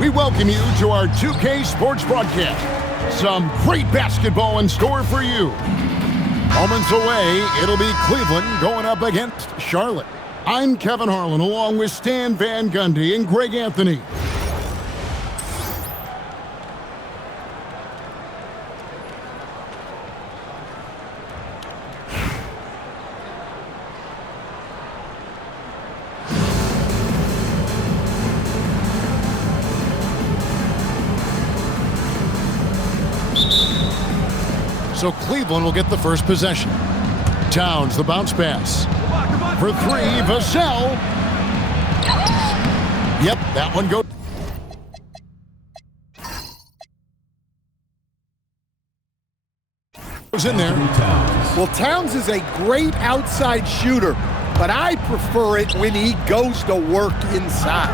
We welcome you to our 2K Sports broadcast. Some great basketball in store for you. Moments away, it'll be Cleveland going up against Charlotte. I'm Kevin Harlan along with Stan Van Gundy and Greg Anthony. So Cleveland will get the first possession. Towns, the bounce pass. For three, Vassell. Yep, that one goes in there. Well, Towns is a great outside shooter, but I prefer it when he goes to work inside.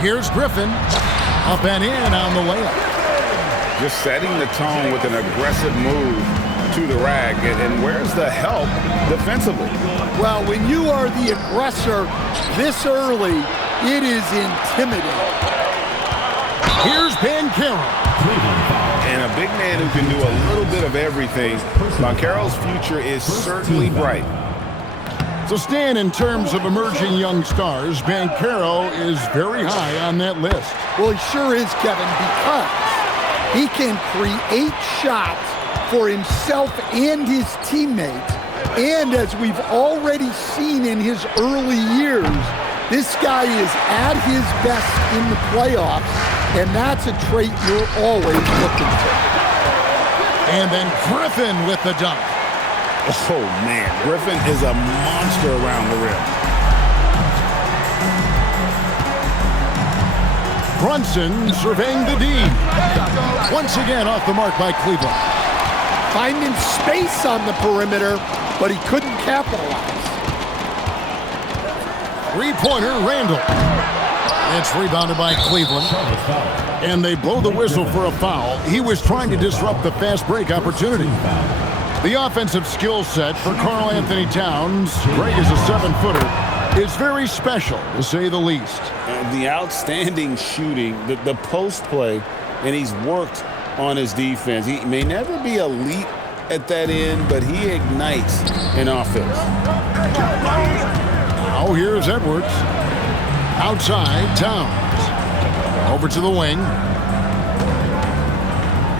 Here's Griffin. Up and in on the layup. Just setting the tone with an aggressive move to the rack. And where's the help defensively? Well, when you are the aggressor this early, it is intimidating. Here's Banchero. And a big man who can do a little bit of everything. Banchero's future is certainly bright. So Stan, in terms of emerging young stars, Banchero is very high on that list. Well, he sure is, Kevin, because he can create shots for himself and his teammates. And as we've already seen in his early years, this guy is at his best in the playoffs, and that's a trait you're always looking for. And then Griffin with the dunk. Oh, man. Griffin is a monster around the rim. Brunson surveying the D. Once again off the mark by Cleveland. Finding space on the perimeter, but he couldn't capitalize. Three-pointer, Randall. It's rebounded by Cleveland. And they blow the whistle for a foul. He was trying to disrupt the fast break opportunity. The offensive skill set for Karl Anthony Towns, Greg is a 7-footer, is very special, to say the least. The outstanding shooting, the post play, and he's worked on his defense. He may never be elite at that end, but he ignites an offense. Now here's Edwards. Outside, Towns. Over to the wing.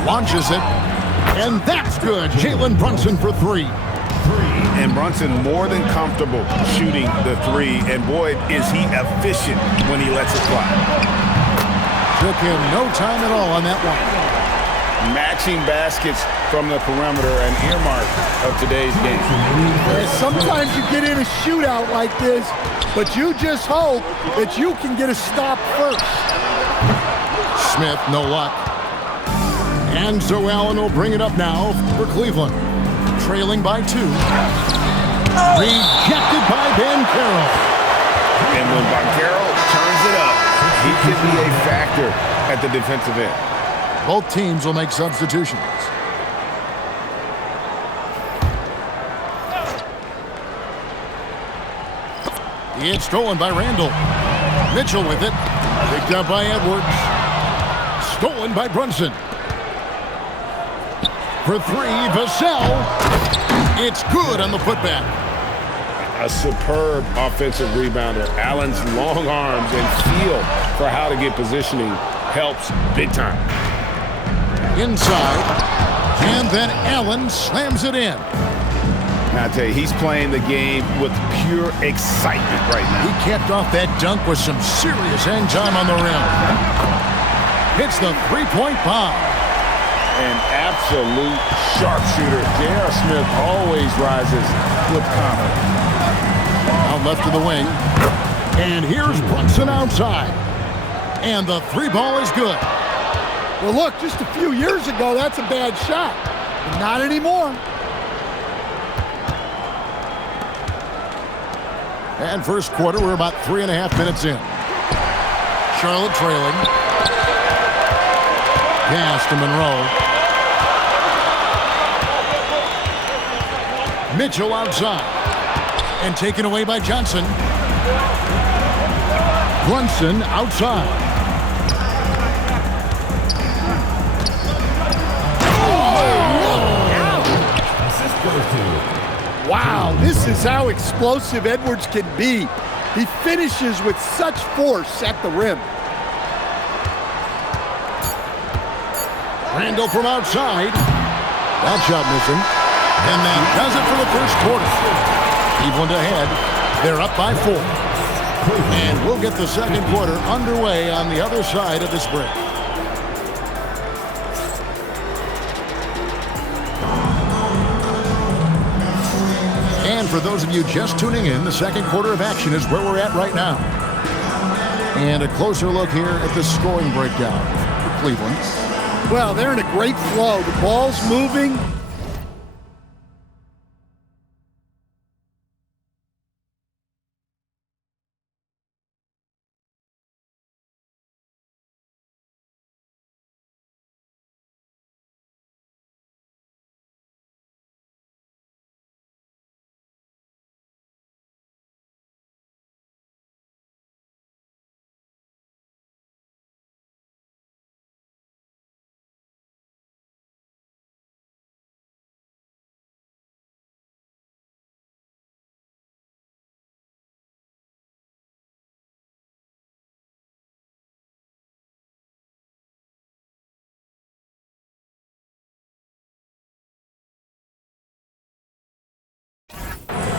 Launches it. And that's good. Jalen Brunson for three. And Brunson more than comfortable shooting the three. And boy, is he efficient when he lets it fly. Took him no time at all on that one. Matching baskets from the perimeter, an earmark of today's game. Sometimes you get in a shootout like this, but you just hope that you can get a stop first. Smith, no luck. And so Allen will bring it up now for Cleveland. Trailing by 2. Rejected by Banchero. And when Banchero turns it up, he can be a factor at the defensive end. Both teams will make substitutions. It's stolen by Randall. Mitchell with it. Picked up by Edwards. Stolen by Brunson. For three, Vassell. It's good on the putback. A superb offensive rebounder. Allen's long arms and feel for how to get positioning helps big time. Inside. And then Allen slams it in. Now, I tell you, he's playing the game with pure excitement right now. He capped off that dunk with some serious end time on the rim. Hits the three-point bomb. An absolute sharpshooter. J.R. Smith always rises with confidence. Out left to the wing. And here's Brunson outside. And the three ball is good. Well, look, just a few years ago, that's a bad shot. But not anymore. And first quarter, we're about 3.5 minutes in. Charlotte trailing. Pass to Monroe. Mitchell outside. And taken away by Johnson. Brunson outside. Wow, this is how explosive Edwards can be. He finishes with such force at the rim. Randall from outside. That shot missing. And that does it for the first quarter. Cleveland ahead. They're up by 4. And we'll get the second quarter underway on the other side of this break. And for those of you just tuning in, the second quarter of action is where we're at right now. And a closer look here at the scoring breakdown for Cleveland. Well, they're in a great flow. The ball's moving.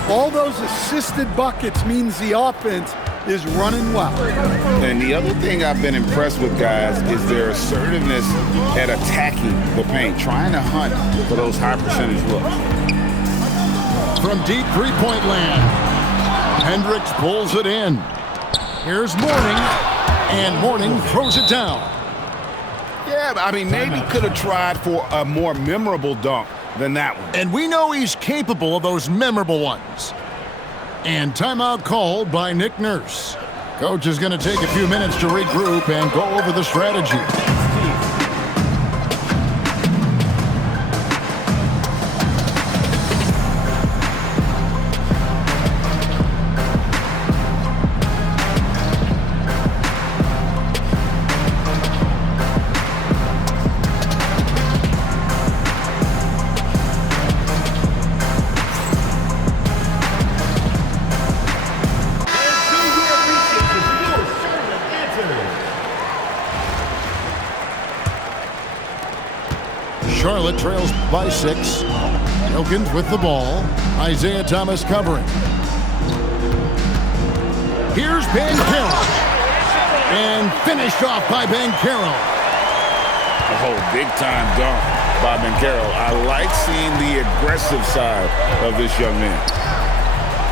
All those assisted buckets means the offense is running well. And the other thing I've been impressed with, guys, is their assertiveness at attacking the paint, trying to hunt for those high percentage looks. From deep three-point land, Hendricks pulls it in. Here's Mourning, and Mourning throws it down. Yeah, I mean, maybe could have tried for a more memorable dunk than that one. And we know he's capable of those memorable ones. And timeout called by Nick Nurse. Coach is going to take a few minutes to regroup and go over the strategy. Charlotte trails by 6. Wilkins with the ball. Isaiah Thomas covering. Here's Banchero. And finished off by Banchero. Oh, big-time dunk by Banchero. I like seeing the aggressive side of this young man.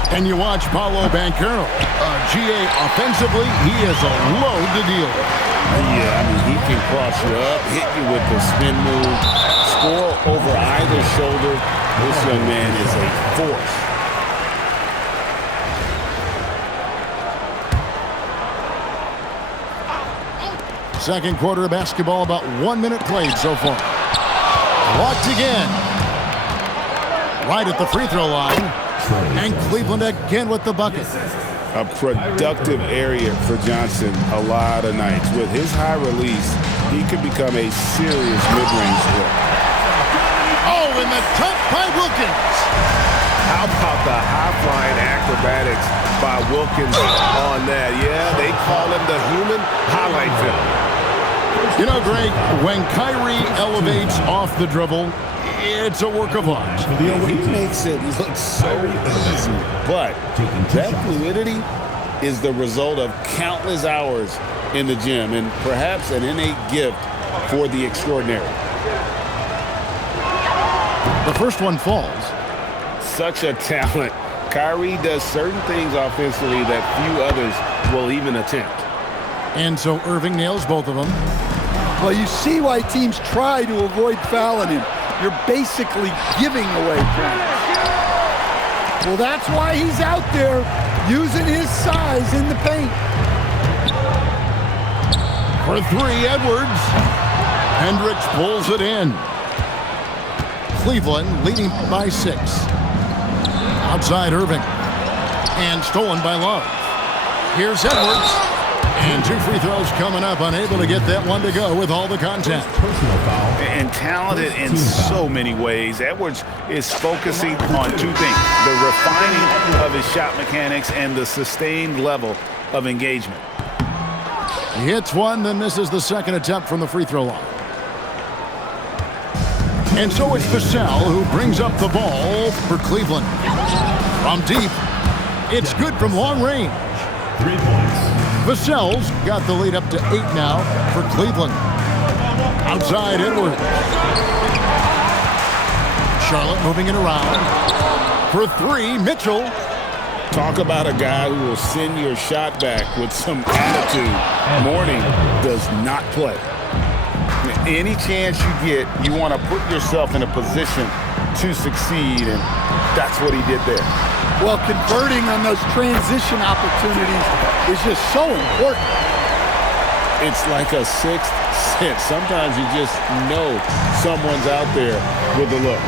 And you watch Paolo Banchero. GA offensively, he is a load to deal with. Yeah, I mean, he can cross you up, hit you with the spin move, score over either shoulder. This young man is a force. Second quarter of basketball, about 1 minute played so far. Blocked again. Right at the free throw line. And Cleveland again with the bucket. A productive area for Johnson a lot of nights. With his high release, he could become a serious mid-range threat. Oh, and the cut by Wilkins. How about the high-flying acrobatics by Wilkins on that? Yeah, they call him the human highlight film. You know, Greg, when Kyrie elevates off the dribble, it's a work of art. He makes it look so easy, but that fluidity is the result of countless hours in the gym and perhaps an innate gift for the extraordinary. The first one falls. Such a talent. Kyrie does certain things offensively that few others will even attempt. And so Irving nails both of them. Well, you see why teams try to avoid fouling him. You're basically giving away points. Well, that's why he's out there using his size in the paint. For 3, Edwards. Hendricks pulls it in. Cleveland leading by 6. Outside Irving. And stolen by Love. Here's Edwards. And 2 free throws coming up, unable to get that one to go with all the contact. Personal foul. And talented in so many ways. Edwards is focusing on 2 things: the refining of his shot mechanics and the sustained level of engagement. He hits one, then misses the second attempt from the free throw line. And so it's Vassell who brings up the ball for Cleveland. From deep, it's good from long range. 3 points. Vassell's got the lead up to 8 now for Cleveland. Outside Edwards. Charlotte moving it around. For 3, Mitchell. Talk about a guy who will send your shot back with some attitude. Mourning does not play. Any chance you get, you want to put yourself in a position to succeed, and that's what he did there. Well, converting on those transition opportunities is just so important. It's like a sixth sense. Sometimes you just know someone's out there with a look.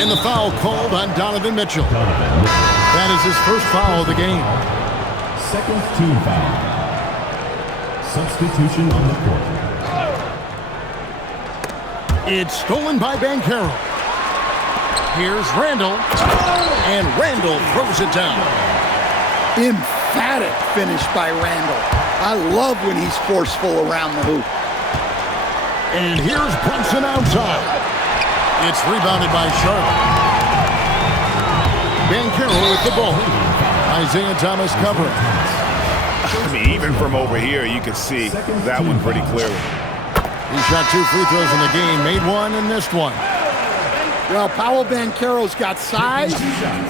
And the foul called on Donovan Mitchell. That is his first foul of the game. Second team foul. Substitution on the court. It's stolen by Banchero. Here's Randall. And Randall throws it down. Emphatic finish by Randall. I love when he's forceful around the hoop. And here's Brunson outside. It's rebounded by Charlotte. Banchero with the ball. Isaiah Thomas covering. I mean, even from over here, you can see that one pretty clearly. He shot 2 free throws in the game, made 1 and missed 1. Well, Paolo Banchero's got size.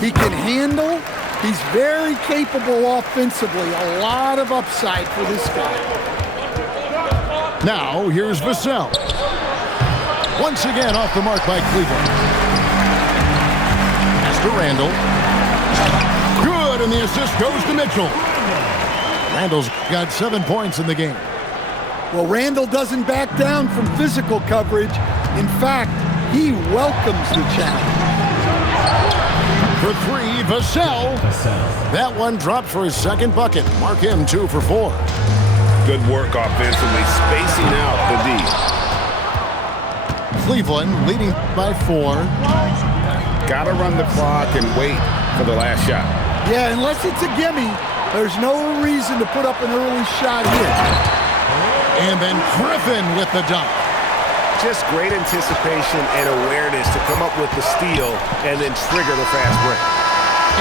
He can handle. He's very capable offensively. A lot of upside for this guy. Now, here's Vassell. Once again off the mark by Cleveland. Pass to Randall. Good, and the assist goes to Mitchell. Randall's got 7 points in the game. Well, Randall doesn't back down from physical coverage. In fact, he welcomes the challenge. For 3, Vassell. That one dropped for his second bucket. Mark him 2 for 4. Good work offensively, spacing out the D. Cleveland leading by 4. Got to run the clock and wait for the last shot. Yeah, unless it's a gimme, there's no reason to put up an early shot here. And then Griffin with the dunk. Just great anticipation and awareness to come up with the steal and then trigger the fast break.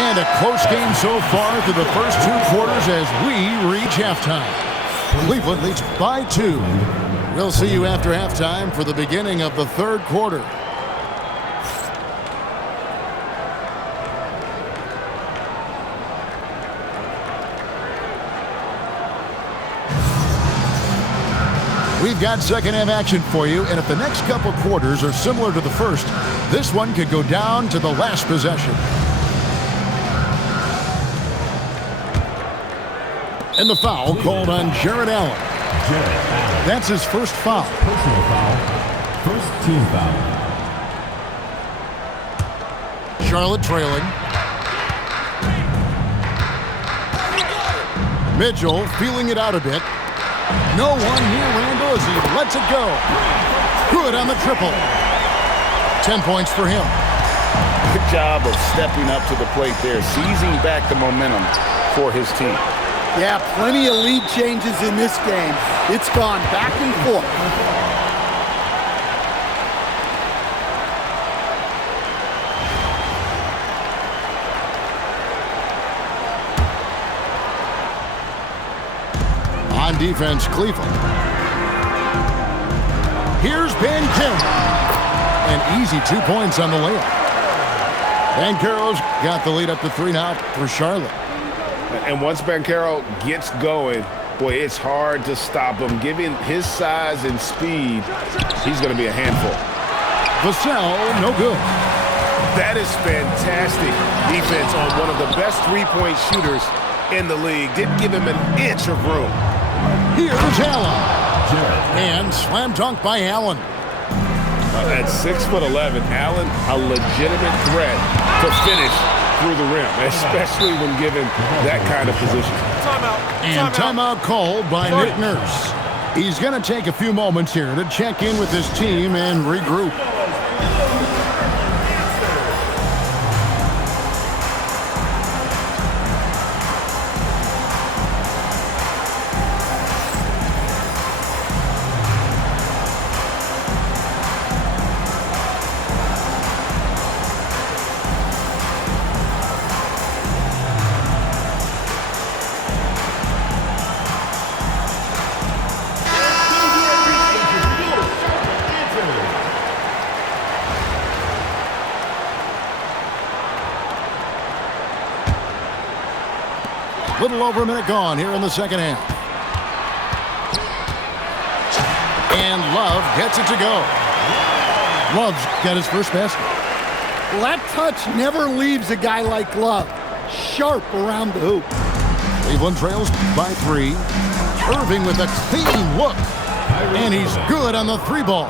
And a close game so far through the first 2 quarters as we reach halftime. Cleveland leads by 2. We'll see you after halftime for the beginning of the 3rd quarter. We've got second half action for you, and if the next couple quarters are similar to the first, this one could go down to the last possession. And the foul called on Jarrett Allen. That's his first foul. Personal foul. First team foul. Charlotte trailing. Mitchell feeling it out a bit. No one near Randall as he lets it go. Good on the triple. 10 points for him. Good job of stepping up to the plate there, seizing back the momentum for his team. Yeah, plenty of lead changes in this game. It's gone back and forth. On defense, Cleveland. Here's Banchero. An easy 2 points on the layup. Banchero's got the lead up to 3 now for Charlotte. And once Banchero gets going, boy, it's hard to stop him. Given his size and speed, he's going to be a handful. Vassell, no good. That is fantastic defense on one of the best three-point shooters in the league. Didn't give him an inch of room. Here's Allen. And slam dunk by Allen. At 6'11", Allen, a legitimate threat to finish through the rim, especially when given that kind of position. And timeout called by Nick Nurse. He's going to take a few moments here to check in with his team and regroup. Little over a minute gone here in the second half. And Love gets it to go. Love's got his first basket. Well, that touch never leaves a guy like Love. Sharp around the hoop. Cleveland trails by 3. Irving with a clean look. And he's good on the 3 ball.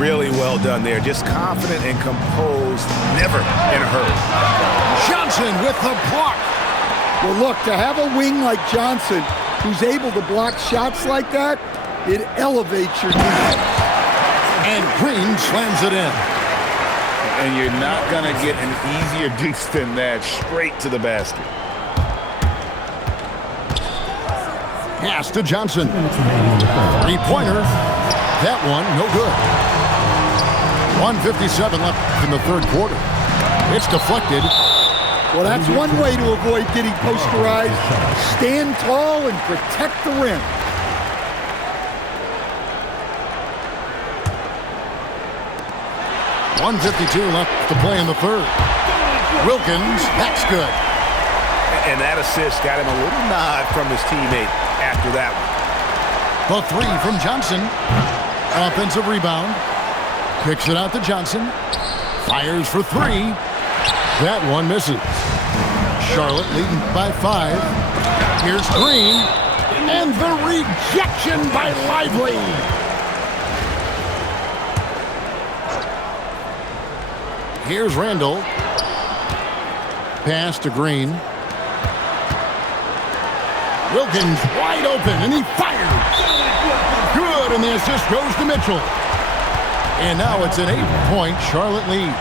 Really well done there. Just confident and composed, never in a hurry. Johnson with the block. Well, look, to have a wing like Johnson who's able to block shots like that, it elevates your defense. And Green slams it in. And you're not going to get an easier deuce than that, straight to the basket. Pass to Johnson. 3-pointer. That one, no good. 1:57 left in the third quarter. It's deflected. Well, that's one way to avoid getting posterized. Stand tall and protect the rim. .152 left to play in the third. Wilkins, that's good. And that assist got him a little nod from his teammate after that one. The 3 from Johnson. Offensive rebound. Kicks it out to Johnson. Fires for 3. That one misses. Charlotte leading by 5. Here's Green. And the rejection by Lively. Here's Randall. Pass to Green. Wilkins wide open, and he fires. Good, and the assist goes to Mitchell. And now it's an 8-point Charlotte lead.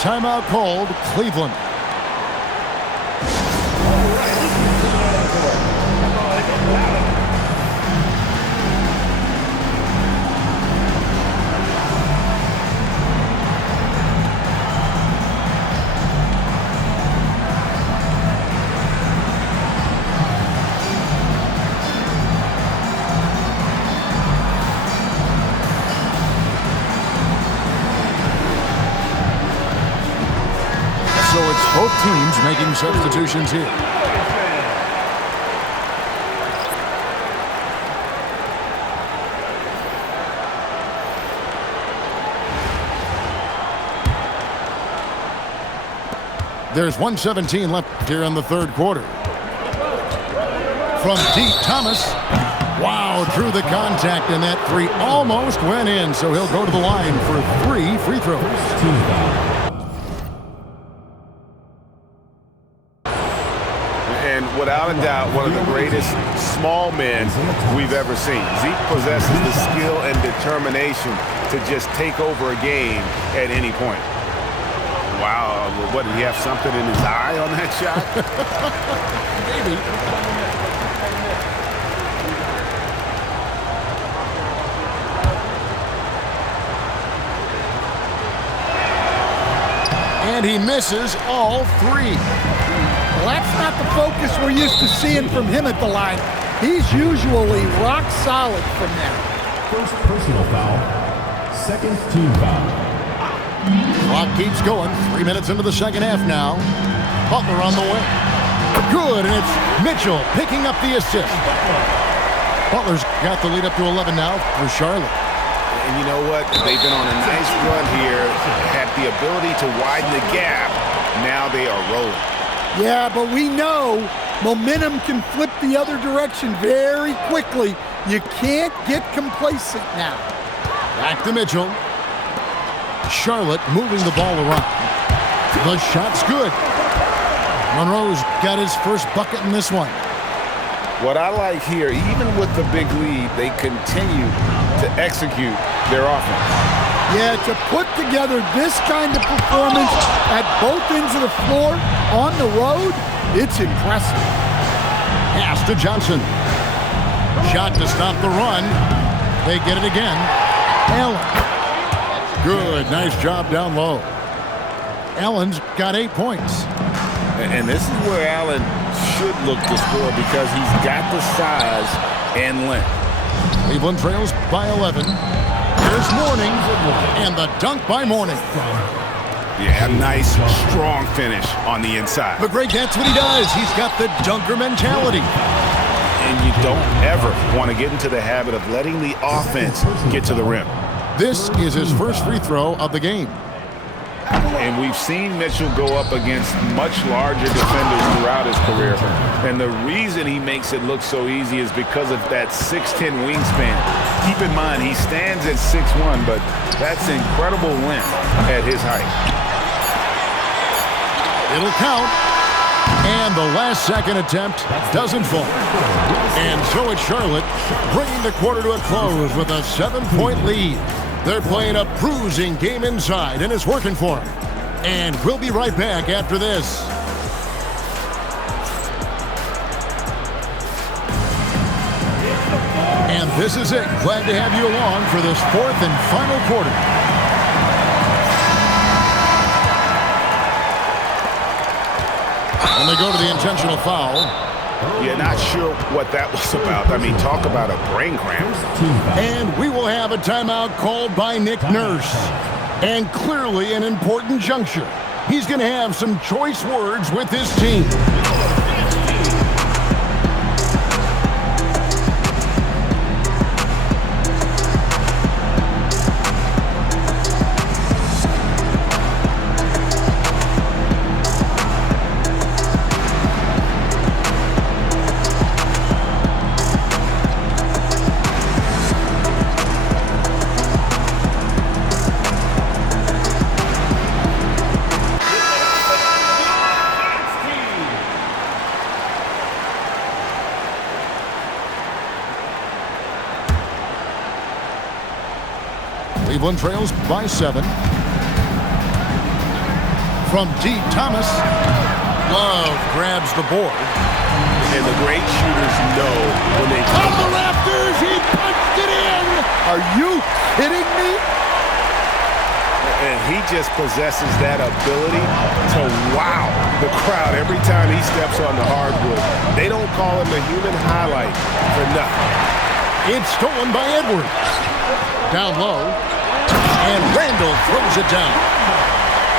Timeout called, Cleveland. Both teams making substitutions here. There's 1:17 left here in the third quarter. From deep, Thomas. Wow, through the contact, and that 3 almost went in, so he'll go to the line for 3 free throws. Without a doubt, one of the greatest small men we've ever seen. Zeke possesses the skill and determination to just take over a game at any point. Wow, what, did he have something in his eye on that shot? Maybe. And he misses all 3. Well, that's not the focus we're used to seeing from him at the line. He's usually rock solid from there. First personal foul. Second team foul. Clock keeps going. 3 minutes into the second half now. Butler on the way. Good, and it's Mitchell picking up the assist. Butler's got the lead up to 11 now for Charlotte. And you know what? They've been on a nice run here. Had the ability to widen the gap. Now they are rolling. Yeah, but we know momentum can flip the other direction very quickly. You can't get complacent now. Back to Mitchell. Charlotte moving the ball around. The shot's good. Monroe's got his first bucket in this one. What I like here, even with the big lead, they continue to execute their offense. Yeah, to put together this kind of performance at both ends of the floor on the road, it's impressive. Pass to Johnson. Shot to stop the run. They get it again. Allen. Good, nice job down low. Allen's got 8 points. And this is where Allen should look to score because he's got the size and length. Cleveland trails by 11. Here's Mourning, and the dunk by Mourning. Yeah, nice, strong finish on the inside. But Greg, that's what he does. He's got the dunker mentality. And you don't ever want to get into the habit of letting the offense get to the rim. This is his first free throw of the game. And we've seen Mitchell go up against much larger defenders throughout his career. And the reason he makes it look so easy is because of that 6'10" wingspan. Keep in mind, he stands at 6'1", but that's incredible length at his height. It'll count. And the last second attempt doesn't fall. And so it's Charlotte bringing the quarter to a close with a 7-point lead. They're playing a bruising game inside, and it's working for them. And we'll be right back after this. And this is it. Glad to have you along for this fourth and final quarter. And they go to the intentional foul. Yeah, not sure what that was about. I mean, talk about a brain cramp. And we will have a timeout called by Nick Nurse. And clearly an important juncture. He's going to have some choice words with his team. Cleveland trails by 7. From D. Thomas, Love grabs the board. And the great shooters know when they On the rafters, he punched it in! Are you kidding me? And he just possesses that ability to wow the crowd every time he steps on the hardwood. They don't call him the human highlight for nothing. It's stolen by Edwards. Down low. And Randall throws it down.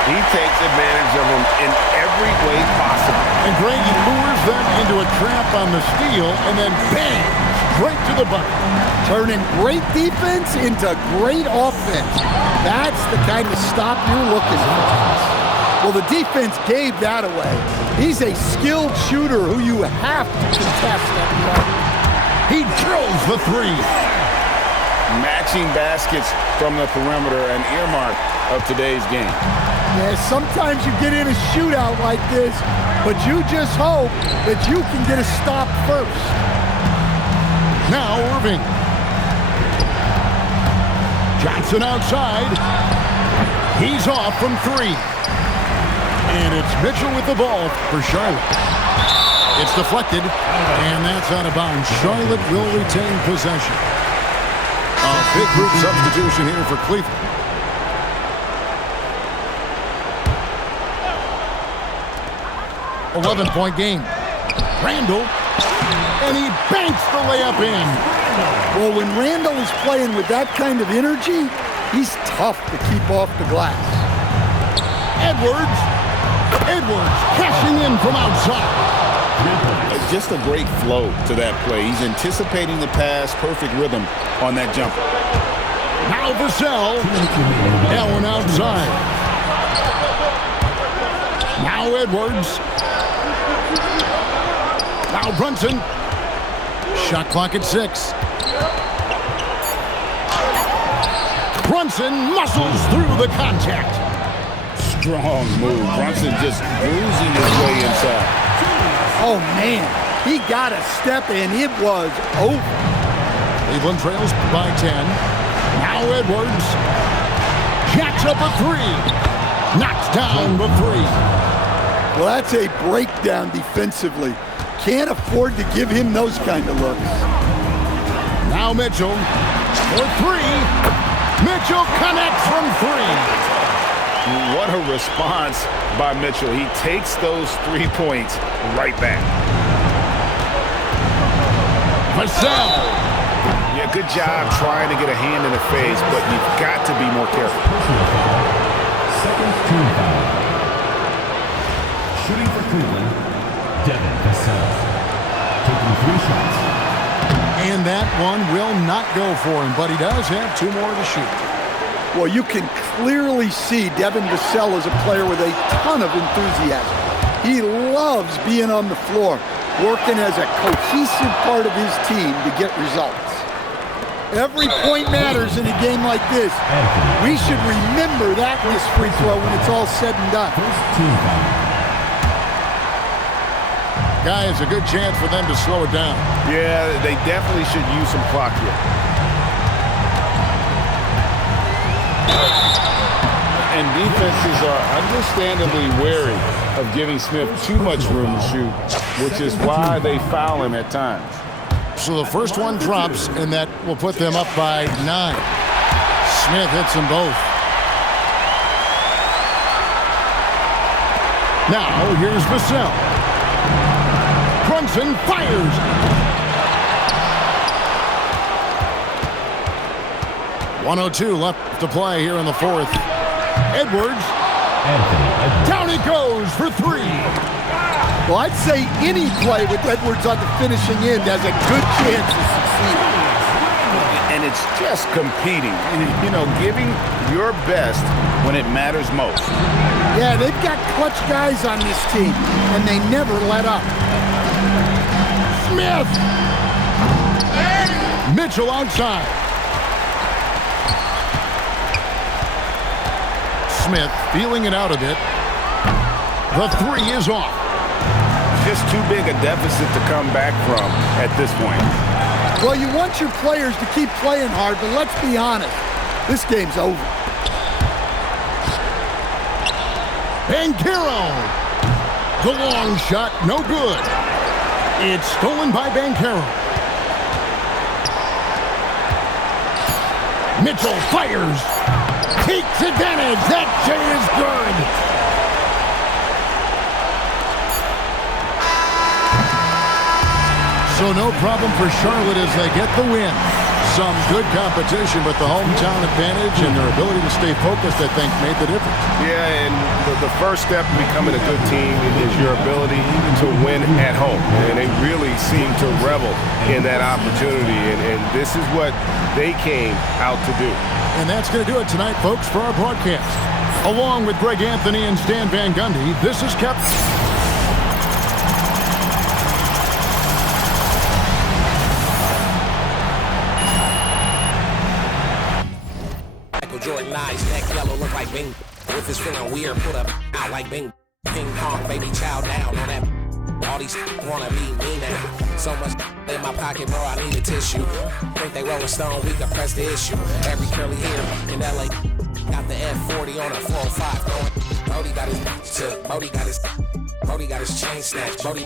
He takes advantage of him in every way possible. And Greg lures them into a trap on the steal, and then bang, straight to the bucket. Turning great defense into great offense. That's the kind of stop you're looking for. Well, the defense gave that away. He's a skilled shooter who you have to contest at the moment. He drills the 3. Matching baskets from the perimeter, an earmark of today's game. Yeah, sometimes you get in a shootout like this, but you just hope that you can get a stop first. Now Irving. Johnson outside. He's off from 3. And it's Mitchell with the ball for Charlotte. It's deflected, and that's out of bounds. Charlotte will retain possession. A big group substitution here for Cleveland. .point game. Randall, and he banks the layup in. Well, when Randall is playing with that kind of energy, he's tough to keep off the glass. Edwards cashing in from outside. Just a great flow to that play. He's anticipating the pass, perfect rhythm on that jumper. Now Vassell. Allen outside. Now Edwards. Now Brunson. Shot clock at 6. Brunson muscles through the contact. Strong move. Brunson just bruising his way inside. Oh, man. He got a step, and it was over. Cleveland trails by 10. Now Edwards. Jacks up a three. Knocks down the three. Well, that's a breakdown defensively. Can't afford to give him those kind of looks. Now Mitchell for three. Mitchell connects from three. What a response by Mitchell. He takes those 3 points right back. Vassell. Yeah, good job trying to get a hand in the face, but you've got to be more careful. Personal foul. Second team foul. Shooting for Cleveland, Devin Vassell. Taking 3 shots. And that one will not go for him, but he does have 2 more to shoot. Well, you can clearly see Devin Vassell is a player with a ton of enthusiasm. He loves being on the floor, working as a cohesive part of his team to get results. Every point matters in a game like this. We should remember that in this free throw when it's all said and done. First team foul. Guys, a good chance for them to slow it down. Yeah, they definitely should use some clock here. And defenses are understandably wary of giving Smith too much room to shoot, which is why they foul him at times. So the first one drops, and that will put them up by 9. Smith hits them both. Now, here's Vassell. Brunson fires. .102 left to play here in the fourth. Edwards. Down he goes for 3. Well, I'd say any play with Edwards on the finishing end has a good chance of succeeding. And it's just competing, you know, giving your best when it matters most. Yeah, they've got clutch guys on this team, and they never let up. Smith. Mitchell outside. Smith feeling it out a bit. The 3 is off. Just too big a deficit to come back from at this point. Well, you want your players to keep playing hard, but let's be honest. This game's over. Banchero. The long shot, no good. It's stolen by Banchero. Mitchell fires. Takes advantage. That J is good. So no problem for Charlotte as they get the win. Some good competition, but the hometown advantage and their ability to stay focused, I think, made the difference. Yeah, and the first step in becoming a good team is your ability to win at home. And they really seem to revel in that opportunity, and this is what they came out to do. And that's going to do it tonight, folks, for our broadcast. Along with Greg Anthony and Stan Van Gundy, this is Captain. Jordan eyes, neck yellow, look like Bing. If it's feeling weird, put up out like Bing. Ping pong, baby, chow down on that. All these wanna be me now. So much in my pocket, bro, I need a tissue. Think they Rolling Stone, we can press the issue. Every curly hair in LA. Got the F40 on a 405 going. Brody got his chain snatched. Brody